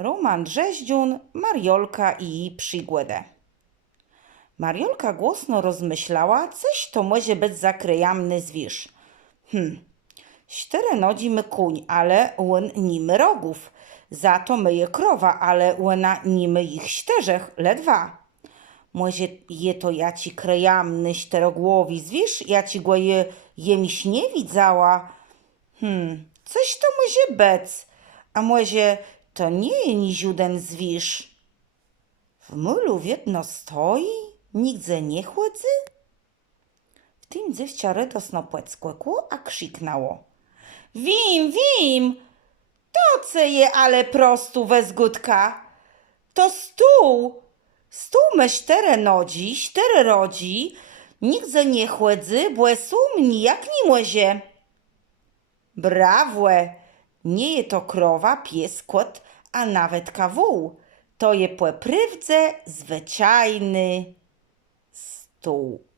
Roman Rzeździun, Mariolka i przygłedę. Mariolka głośno rozmyślała, coś to może być za krejamny zwierz. Hm, cztery nodzi my kuń, ale łyn nimy rogów. Za to myje krowa, ale łyna nimy ich czterzech, ledwa. Może je to ja ci krejamny czterogłowi zwierz, ja ci go je, jemiś nie widziała. Hmm, coś to może bec, a może to nie je ni ziuden zwierz. W mylu wiedno stoi, nigdzie nie chłodzy? W tym dziewcia radosno płeckłekło, a krzyknęło. Wim, wim! To co je ale prostu wezgutka? To stół! Stół me cztery nodzi, cztery rodzi, nigdzie nie chłodzy, bo sumni jak ni łyzie. Brawłe! Nie je to krowa, pies, kot, a nawet kawół. To je płeprywdze zwyczajny stół.